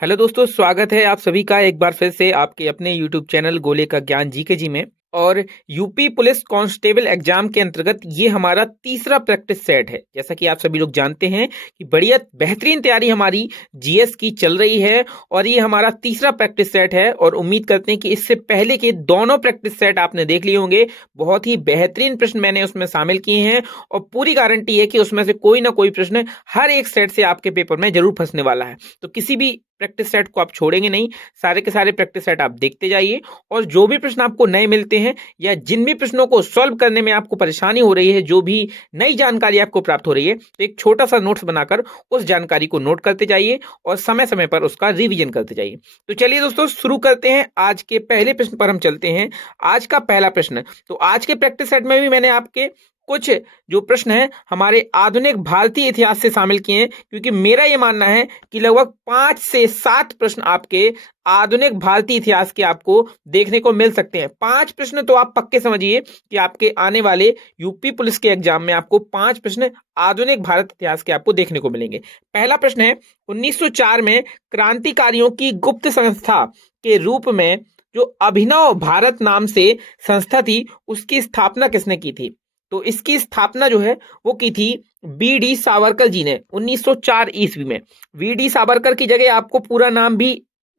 Hello दोस्तों, स्वागत है आप सभी का एक बार फिर से आपके अपने यूट्यूब चैनल गोले का ज्ञान जीके जी में। और यूपी पुलिस कांस्टेबल एग्जाम के अंतर्गत ये हमारा तीसरा प्रैक्टिस सेट है। जैसा कि आप सभी लोग जानते हैं कि बढ़िया बेहतरीन तैयारी हमारी जीएस की चल रही है और ये हमारा तीसरा प्रैक्टिस सेट है। और उम्मीद करते हैं कि इससे पहले के दोनों प्रैक्टिस सेट आपने देख लिए होंगे। बहुत ही बेहतरीन प्रश्न मैंने उसमें शामिल किए हैं और पूरी गारंटी है कि उसमें से कोई ना कोई प्रश्न हर एक सेट से आपके पेपर में जरूर फंसने वाला है। तो किसी भी प्रैक्टिस सेट को आप छोड़ेंगे नहीं, सारे के सारे प्रैक्टिस सेट आप देखते जाइए। और जो भी प्रश्न आपको नए मिलते हैं या जिन भी प्रश्नों को सॉल्व करने में आपको परेशानी हो रही है, जो भी नई जानकारी आपको प्राप्त हो रही है, तो एक छोटा सा नोट्स बनाकर उस जानकारी को नोट करते जाइए और समय समय पर उसका रिवीजन करते जाइए। तो चलिए दोस्तों, शुरू करते हैं। आज के पहले प्रश्न पर हम चलते हैं। आज का पहला प्रश्न, तो आज के प्रैक्टिस सेट में भी मैंने आपके कुछ जो प्रश्न है हमारे आधुनिक भारतीय इतिहास से शामिल किए हैं, क्योंकि मेरा यह मानना है कि लगभग 5 से 7 प्रश्न आपके आधुनिक भारतीय इतिहास के आपको देखने को मिल सकते हैं। 5 प्रश्न तो आप पक्के समझिए कि आपके आने वाले यूपी पुलिस के एग्जाम में आपको 5 प्रश्न आधुनिक भारत इतिहास के आपको देखने को मिलेंगे। पहला प्रश्न है, 1904 में क्रांतिकारियों की गुप्त संस्था के रूप में जो अभिनव भारत नाम से संस्था थी, उसकी स्थापना किसने की थी? तो इसकी स्थापना जो है वो की थी बी डी सावरकर जी ने 1904 ईस्वी में। वी डी सावरकर की जगह आपको पूरा नाम भी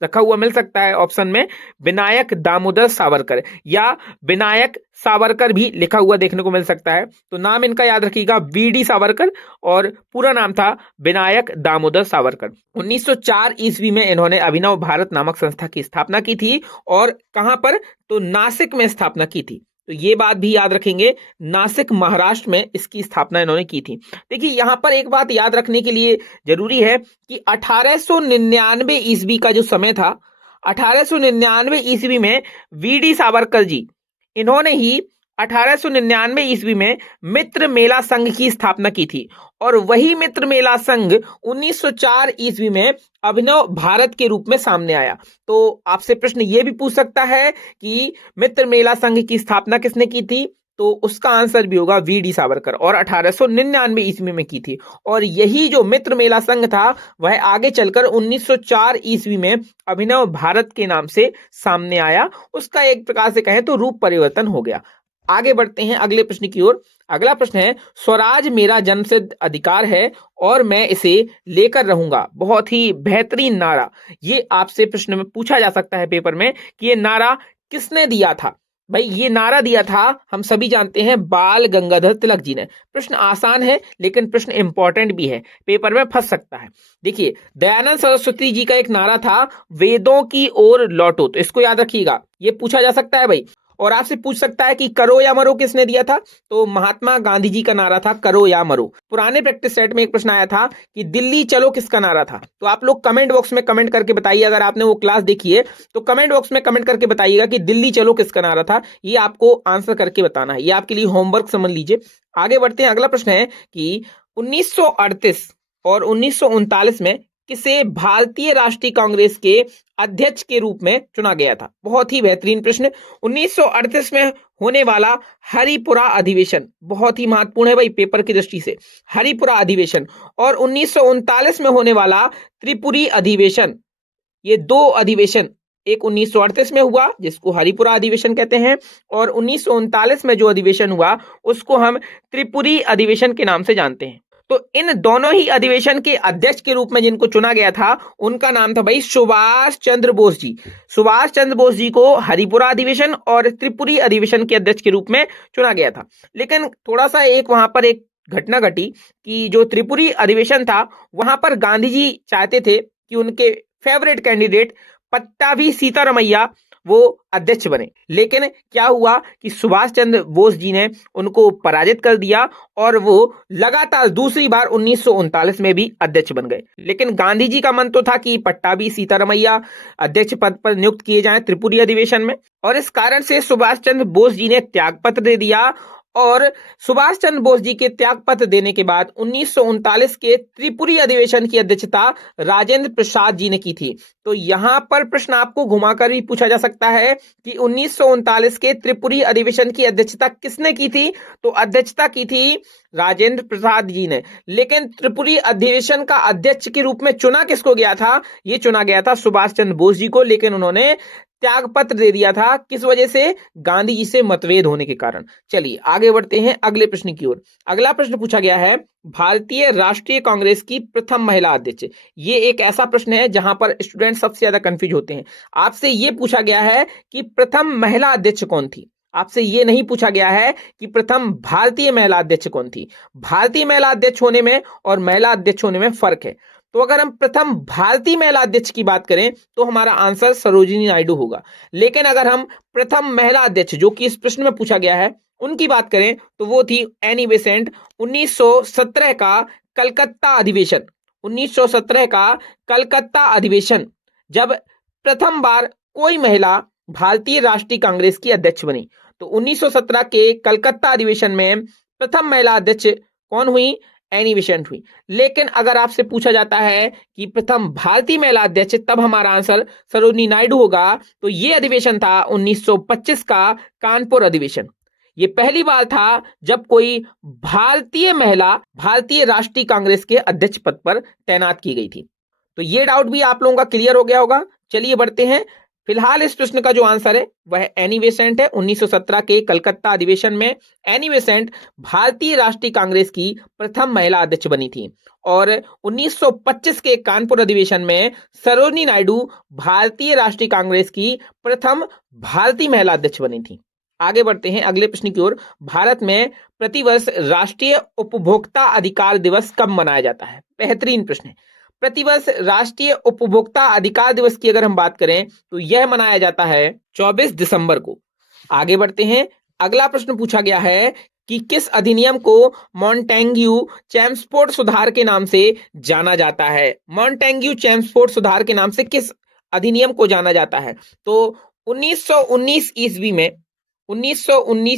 रखा हुआ मिल सकता है ऑप्शन में, विनायक दामोदर सावरकर या विनायक सावरकर भी लिखा हुआ देखने को मिल सकता है। तो नाम इनका याद रखिएगा, बी डी सावरकर, और पूरा नाम था विनायक दामोदर सावरकर। 1904 ईस्वी में इन्होंने अभिनव भारत नामक संस्था की स्थापना की थी। और कहां पर? तो नासिक में स्थापना की थी। तो ये बात भी याद रखेंगे, नासिक महाराष्ट्र में इसकी स्थापना इन्होंने की थी। देखिए यहां पर एक बात याद रखने के लिए जरूरी है कि 1899 ईस्वी का जो समय था, 1899 ईस्वी में वी डी सावरकर जी इन्होंने ही 1899 ईस्वी में मित्र मेला संघ की स्थापना की थी। और वही मित्र मेला संघ 1904 ईस्वी में अभिनव भारत के रूप में सामने आया। तो आपसे प्रश्न ये भी पूछ सकता है कि मित्र मेला संघ की स्थापना किसने की थी? तो उसका आंसर भी होगा वी डी सावरकर, और 1899 ईस्वी में की थी। और यही जो मित्र मेला संघ था वह आगे चलकर 1904 ईस्वी में अभिनव भारत के नाम से सामने आया। उसका एक प्रकार से कहें तो रूप परिवर्तन हो गया। आगे बढ़ते हैं अगले प्रश्न की ओर। अगला प्रश्न है, स्वराज मेरा जन्मसिद्ध अधिकार है और मैं इसे लेकर रहूंगा। बहुत ही बेहतरीन नारा। ये आपसे प्रश्न में पूछा जा सकता है पेपर में कि ये नारा किसने दिया था? भाई ये नारा दिया था, हम सभी जानते हैं, बाल गंगाधर तिलक जी ने। प्रश्न आसान है लेकिन प्रश्न इंपॉर्टेंट भी है, पेपर में फंस सकता है। देखिए दयानंद सरस्वती जी का एक नारा था, वेदों की ओर लौटो। तो इसको याद रखिएगा, ये पूछा जा सकता है भाई। और आपसे पूछ सकता है कि करो या मरो किसने दिया था? तो महात्मा गांधी जी का नारा था, करो या मरो। पुराने प्रैक्टिस सेट में एक प्रश्न आया था कि दिल्ली चलो किसका नारा था? तो आप लोग कमेंट बॉक्स में कमेंट करके बताइए, अगर आपने वो क्लास देखी है तो कमेंट बॉक्स में कमेंट करके बताइएगा कि दिल्ली चलो किसका नारा था। ये आपको आंसर करके बताना है, ये आपके लिए होमवर्क समझ लीजिए। आगे बढ़ते हैं। अगला प्रश्न है कि 1938 और 1939 में किसे भारतीय राष्ट्रीय कांग्रेस के अध्यक्ष के रूप में चुना गया था? बहुत ही बेहतरीन प्रश्न। 1938 में होने वाला हरिपुरा अधिवेशन बहुत ही महत्वपूर्ण है भाई पेपर की दृष्टि से, हरिपुरा अधिवेशन। और 1939 में होने वाला त्रिपुरी अधिवेशन, ये दो अधिवेशन, एक 1938 में हुआ जिसको हरिपुरा अधिवेशन कहते हैं, और 1939 में जो अधिवेशन हुआ उसको हम त्रिपुरी अधिवेशन के नाम से जानते हैं। तो इन दोनों ही अधिवेशन के अध्यक्ष के रूप में जिनको चुना गया था उनका नाम था भाई सुभाष चंद्र बोस जी। सुभाष चंद्र बोस जी को हरिपुरा अधिवेशन और त्रिपुरी अधिवेशन के अध्यक्ष के रूप में चुना गया था। लेकिन थोड़ा सा एक वहां पर एक घटना घटी कि जो त्रिपुरी अधिवेशन था वहां पर गांधी जी चाहते थे कि उनके फेवरेट कैंडिडेट पट्टाभी सीतारमैया वो अध्यक्ष बने। लेकिन क्या हुआ कि सुभाष चंद्र बोस जी ने उनको पराजित कर दिया और वो लगातार दूसरी बार 1939 में भी अध्यक्ष बन गए। लेकिन गांधी जी का मन तो था कि पट्टाभी सीतारमैया अध्यक्ष पद पर नियुक्त किए जाएं त्रिपुरी अधिवेशन में, और इस कारण से सुभाष चंद्र बोस जी ने त्यागपत्र दे दिया और सुभाष चंद्र बोस जी के त्यागपत्र देने के बाद 1939 के त्रिपुरी अधिवेशन की अध्यक्षता राजेंद्र प्रसाद जी ने की थी। तो यहां पर प्रश्न आपको घुमाकर भी पूछा जा सकता है कि 1939 के त्रिपुरी अधिवेशन की अध्यक्षता किसने की थी? तो अध्यक्षता की थी राजेंद्र प्रसाद जी ने। लेकिन त्रिपुरी अधिवेशन का अध्यक्ष के रूप में चुना किसको गया था? ये चुना गया था सुभाष चंद्र बोस जी को, लेकिन उन्होंने त्याग पत्र दे दिया था। किस वजह से? गांधी जी से मतभेद होने के कारण। चलिए आगे बढ़ते हैं अगले प्रश्न की ओर। अगला प्रश्न पूछा गया है भारतीय राष्ट्रीय कांग्रेस की प्रथम महिला अध्यक्ष। ये एक ऐसा प्रश्न है जहां पर स्टूडेंट सबसे ज्यादा कंफ्यूज होते हैं। आपसे ये पूछा गया है कि प्रथम महिला अध्यक्ष कौन थी। आपसे ये नहीं पूछा गया है कि प्रथम भारतीय महिला अध्यक्ष कौन थी। भारतीय महिला अध्यक्ष होने में और महिला अध्यक्ष होने में फर्क है। तो अगर हम प्रथम भारतीय महिला अध्यक्ष की बात करें तो हमारा आंसर सरोजिनी नायडू होगा। लेकिन अगर हम प्रथम महिला अध्यक्ष जो कि इस प्रश्न में पूछा गया है उनकी बात करें तो वो थी एनी बेसेंट। 1917 का कलकत्ता अधिवेशन, 1917 का कलकत्ता अधिवेशन जब प्रथम बार कोई महिला भारतीय राष्ट्रीय कांग्रेस की अध्यक्ष बनी, तो 1917 के कलकत्ता अधिवेशन में प्रथम महिला अध्यक्ष कौन हुई? एनी बेसेंट हुई। लेकिन अगर आपसे पूछा जाता है कि प्रथम भारतीय महिला अध्यक्ष, तब हमारा आंसर सरोजिनी नायडू होगा। तो यह अधिवेशन था 1925 का कानपुर अधिवेशन। ये पहली बार था जब कोई भारतीय महिला भारतीय राष्ट्रीय कांग्रेस के अध्यक्ष पद पर तैनात की गई थी। तो ये डाउट भी आप लोगों का क्लियर हो गया होगा। चलिए बढ़ते हैं। फिलहाल इस प्रश्न का जो आंसर है वह एनी बेसेंट है। 1917 के कलकत्ता अधिवेशन में एनी बेसेंट भारतीय राष्ट्रीय कांग्रेस की प्रथम महिला अध्यक्ष बनी थी और 1925 के कानपुर अधिवेशन में सरोजिनी नायडू भारतीय राष्ट्रीय कांग्रेस की प्रथम भारतीय महिला अध्यक्ष बनी थी। आगे बढ़ते हैं अगले प्रश्न की ओर। भारत में प्रतिवर्ष राष्ट्रीय उपभोक्ता अधिकार दिवस कब मनाया जाता है? बेहतरीन प्रश्न है। प्रतिवर्ष राष्ट्रीय उपभोक्ता अधिकार दिवस की अगर हम बात करें तो यह मनाया जाता है 24 दिसंबर को। आगे बढ़ते हैं। अगला प्रश्न पूछा गया है कि किस अधिनियम को मॉन्टेग्यू चेम्सफोर्ड सुधार के नाम से जाना जाता है? मॉन्टेग्यू चेम्सफोर्ड सुधार के नाम से किस अधिनियम को जाना जाता है? तो 1919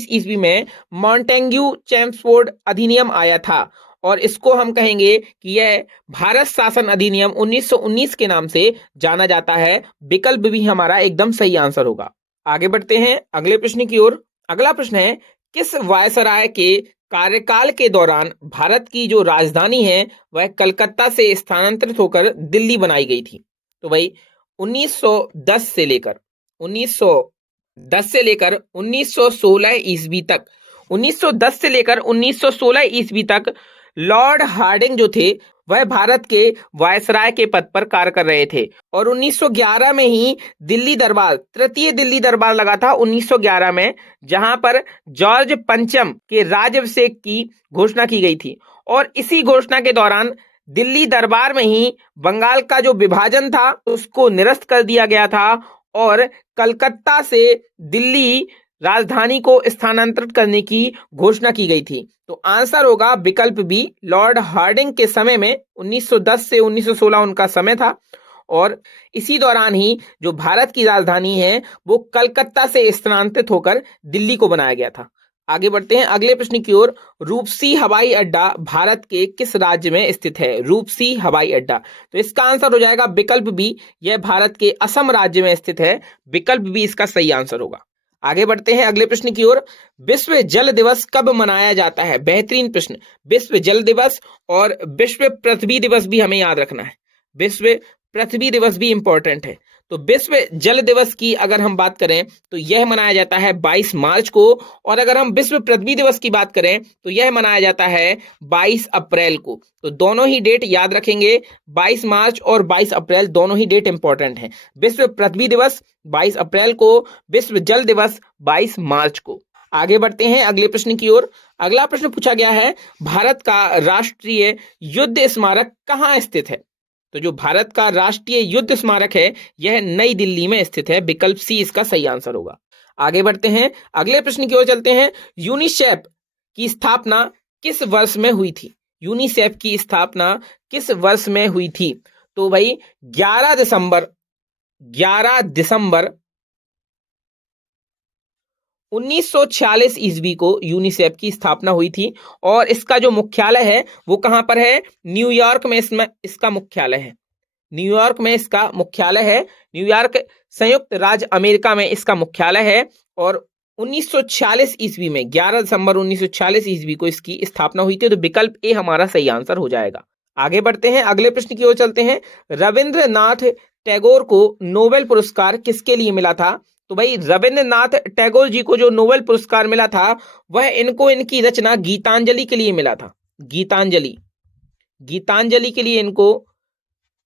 ईस्वी में मॉन्टेग्यू चेम्सफोर्ड अधिनियम आया था और इसको हम कहेंगे कि यह भारत शासन अधिनियम 1919 के नाम से जाना जाता है। विकल्प भी हमारा एकदम सही आंसर होगा। आगे बढ़ते हैं अगले प्रश्न की ओर। अगला प्रश्न है किस वायसराय के कार्यकाल के दौरान भारत की जो राजधानी है वह कलकत्ता से स्थानांतरित होकर दिल्ली बनाई गई थी? तो भाई 1910 से लेकर 1916 ईस्वी तक, 1910 से लेकर 1916 ईस्वी तक लॉर्ड हार्डिंग जो थे वह भारत के वायसराय के पद पर कार्य कर रहे थे और 1911 में ही दिल्ली दरबार, तृतीय दिल्ली दरबार लगा था 1911 में, जहां पर जॉर्ज पंचम के राज्याभिषेक की घोषणा की गई थी। और इसी घोषणा के दौरान दिल्ली दरबार में ही बंगाल का जो विभाजन था उसको निरस्त कर दिया गया था और कलकत्ता से दिल्ली राजधानी को स्थानांतरित करने की घोषणा की गई थी। तो आंसर होगा विकल्प बी। लॉर्ड हार्डिंग के समय में 1910 से 1916 उनका समय था और इसी दौरान ही जो भारत की राजधानी है वो कलकत्ता से स्थानांतरित होकर दिल्ली को बनाया गया था। आगे बढ़ते हैं अगले प्रश्न की ओर। रूपसी हवाई अड्डा भारत के किस राज्य में स्थित है? रूपसी हवाई अड्डा, तो इसका आंसर हो जाएगा विकल्प बी। यह भारत के असम राज्य में स्थित है। विकल्प बी इसका सही आंसर होगा। आगे बढ़ते हैं अगले प्रश्न की ओर। विश्व जल दिवस कब मनाया जाता है? बेहतरीन प्रश्न। विश्व जल दिवस और विश्व पृथ्वी दिवस भी हमें याद रखना है। विश्व पृथ्वी दिवस भी इंपॉर्टेंट है। तो विश्व जल दिवस की अगर हम बात करें तो यह मनाया जाता है 22 मार्च को और अगर हम विश्व पृथ्वी दिवस की बात करें तो यह मनाया जाता है 22 अप्रैल को। तो दोनों ही डेट याद रखेंगे, 22 मार्च और 22 अप्रैल दोनों ही डेट इंपॉर्टेंट हैं। विश्व पृथ्वी दिवस 22 अप्रैल को, विश्व जल दिवस 22 मार्च को। आगे बढ़ते हैं अगले प्रश्न की ओर। अगला प्रश्न पूछा गया है भारत का राष्ट्रीय युद्ध स्मारक कहाँ स्थित है? तो जो भारत का राष्ट्रीय युद्ध स्मारक है यह नई दिल्ली में स्थित है। विकल्प सी इसका सही आंसर होगा। आगे बढ़ते हैं अगले प्रश्न की ओर चलते हैं। यूनिसेफ की स्थापना किस वर्ष में हुई थी? यूनिसेफ की स्थापना किस वर्ष में हुई थी? तो भाई 11 दिसंबर 1946 ईस्वी को यूनिसेफ की स्थापना हुई थी और इसका जो मुख्यालय है वो कहां पर है? न्यूयॉर्क में इसमें इसका मुख्यालय है। न्यूयॉर्क में इसका मुख्यालय है। न्यूयॉर्क संयुक्त राज्य अमेरिका में इसका मुख्यालय है और 1946 ईस्वी में 11 दिसंबर 1946 ईस्वी को इसकी स्थापना हुई थी। तो विकल्प ए हमारा सही आंसर हो जाएगा। आगे बढ़ते हैं, अगले प्रश्न की ओर चलते हैं। रविंद्रनाथ टैगोर को नोबेल पुरस्कार किसके लिए मिला था? तो भाई रविंद्रनाथ टैगोर जी को जो नोबेल पुरस्कार मिला था वह इनको इनकी रचना गीतांजलि के लिए मिला था। गीतांजलि गीतांजलि के लिए इनको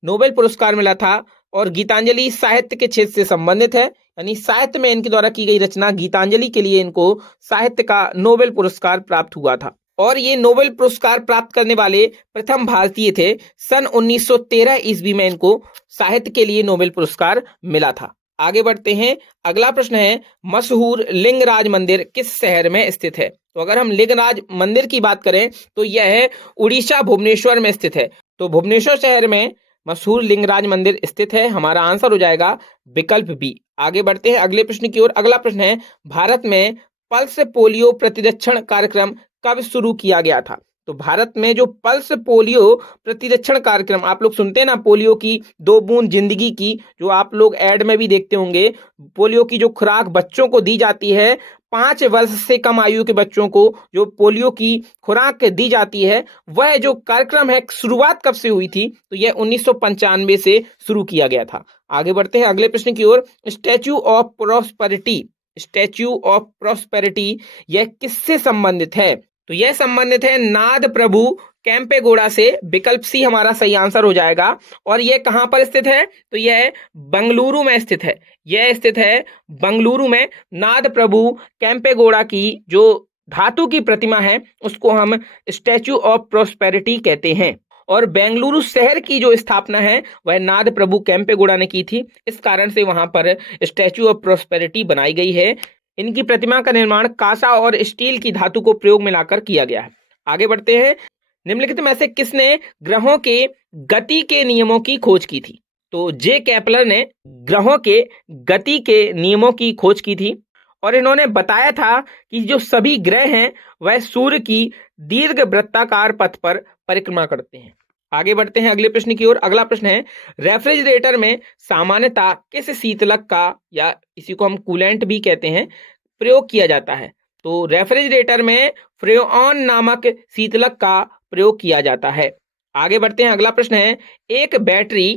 नोबेल पुरस्कार मिला था और गीतांजलि साहित्य के क्षेत्र से संबंधित है, यानी साहित्य में इनके द्वारा की गई रचना गीतांजलि के लिए इनको साहित्य का नोबेल पुरस्कार प्राप्त हुआ था और ये नोबेल पुरस्कार प्राप्त करने वाले प्रथम भारतीय थे। सन 1913 ईस्वी में इनको साहित्य के लिए नोबेल पुरस्कार मिला था। आगे बढ़ते हैं, अगला प्रश्न है मशहूर लिंगराज मंदिर किस शहर में स्थित है? तो अगर हम लिंगराज मंदिर की बात करें तो यह उड़ीसा भुवनेश्वर में स्थित है। तो भुवनेश्वर शहर में मशहूर लिंगराज मंदिर स्थित है। हमारा आंसर हो जाएगा विकल्प बी। आगे बढ़ते हैं अगले प्रश्न की ओर। अगला प्रश्न है भारत में पल्स पोलियो प्रतिरक्षण कार्यक्रम कब शुरू किया गया था? तो भारत में जो पल्स पोलियो प्रतिरक्षण कार्यक्रम, आप लोग सुनते हैं ना, पोलियो की 2 बूंद जिंदगी की, जो आप लोग ऐड में भी देखते होंगे, पोलियो की जो खुराक बच्चों को दी जाती है, 5 वर्ष से कम आयु के बच्चों को जो पोलियो की खुराक दी जाती है, वह जो कार्यक्रम है शुरुआत कब से हुई थी? तो यह 1995 से शुरू किया गया था। आगे बढ़ते हैं अगले प्रश्न की ओर। Statue of prosperity, statue of prosperity यह किससे संबंधित है? तो यह संबंधित है नाद प्रभु कैंपेगौड़ा से। विकल्प सी हमारा सही आंसर हो जाएगा। और यह कहां पर स्थित है? तो यह बंगलुरु में स्थित है। यह स्थित है बंगलुरु में। नाद प्रभु कैंपेगौड़ा की जो धातु की प्रतिमा है उसको हम स्टैच्यू ऑफ प्रॉस्पेरिटी कहते हैं। और बेंगलुरु शहर की जो स्थापना है वह नाद प्रभु कैंपेगौड़ा ने की थी, इस कारण से वहां पर स्टैच्यू ऑफ प्रॉस्पेरिटी बनाई गई है। इनकी प्रतिमा का निर्माण कांसा और स्टील की धातु को प्रयोग में लाकर किया गया है। आगे बढ़ते हैं, निम्नलिखित में से किसने ग्रहों के गति के नियमों की खोज की थी? तो जे केपलर ने ग्रहों के गति के नियमों की खोज की थी और इन्होंने बताया था कि जो सभी ग्रह हैं वह सूर्य की दीर्घ वृत्ताकार पथ पर परिक्रमा करते हैं। आगे बढ़ते हैं अगले प्रश्न की ओर। अगला प्रश्न है रेफ्रिजरेटर में सामान्यतः किस शीतलक का, या इसी को हम कूलेंट भी कहते हैं, प्रयोग किया जाता है? तो रेफ्रिजरेटर में फ्रेऑन नामक शीतलक का प्रयोग किया जाता है। आगे बढ़ते हैं अगला प्रश्न है एक बैटरी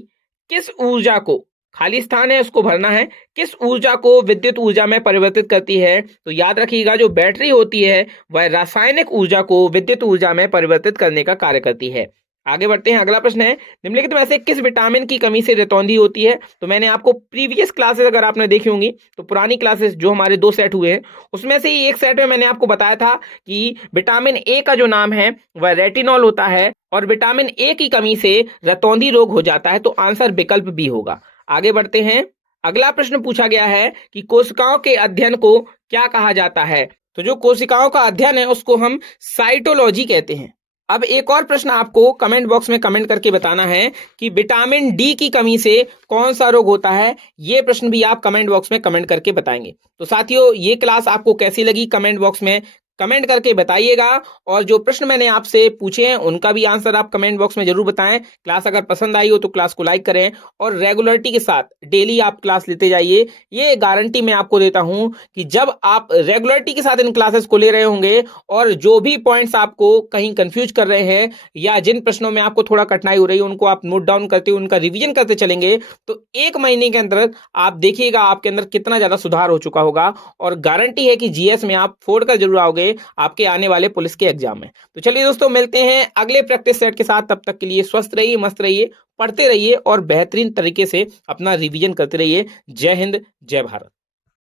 किस ऊर्जा को, खाली स्थान है उसको भरना है, किस ऊर्जा को विद्युत ऊर्जा में परिवर्तित करती है? तो याद रखिएगा जो बैटरी होती है वह रासायनिक ऊर्जा को विद्युत ऊर्जा में परिवर्तित करने का कार्य करती है। आगे बढ़ते हैं अगला प्रश्न है निम्नलिखित में से किस विटामिन की कमी से रतौंधी होती है? तो मैंने आपको प्रीवियस क्लासेस अगर आपने देखी होंगी तो पुरानी क्लासेस जो हमारे 2 सेट हुए हैं उसमें से ही एक सेट में मैंने आपको बताया था कि विटामिन ए का जो नाम है वह रेटिनॉल होता है और विटामिन ए की कमी से रतौंधी रोग हो जाता है। तो आंसर विकल्प बी होगा। आगे बढ़ते हैं, अगला प्रश्न पूछा गया है कि कोशिकाओं के अध्ययन को क्या कहा जाता है? तो जो कोशिकाओं का अध्ययन है उसको हम साइटोलॉजी कहते हैं। अब एक और प्रश्न आपको कमेंट बॉक्स में कमेंट करके बताना है कि विटामिन डी की कमी से कौन सा रोग होता है। ये प्रश्न भी आप कमेंट बॉक्स में कमेंट करके बताएंगे। तो साथियों ये क्लास आपको कैसी लगी कमेंट बॉक्स में कमेंट करके बताइएगा और जो प्रश्न मैंने आपसे पूछे हैं उनका भी आंसर आप कमेंट बॉक्स में जरूर बताएं। क्लास अगर पसंद आई हो तो क्लास को लाइक करें और रेगुलरिटी के साथ डेली आप क्लास लेते जाइए। ये गारंटी मैं आपको देता हूं कि जब आप रेगुलरिटी के साथ इन क्लासेस को ले रहे होंगे और जो भी पॉइंट्स आपको कहीं कंफ्यूज कर रहे हैं या जिन प्रश्नों में आपको थोड़ा कठिनाई हो रही है उनको आप नोट डाउन करते हुए उनका रिविजन करते चलेंगे तो 1 महीने के अंदर आप देखिएगा आपके अंदर कितना ज्यादा सुधार हो चुका होगा। और गारंटी है कि जीएस में आप फोड़ कर जरूर आओगे आपके आने वाले पुलिस के एग्जाम में। तो चलिए दोस्तों मिलते हैं अगले प्रैक्टिस सेट के साथ। तब तक के लिए स्वस्थ रहिए, मस्त रहिए, पढ़ते रहिए और बेहतरीन तरीके से अपना रिवीजन करते रहिए। जय हिंद, जय भारत।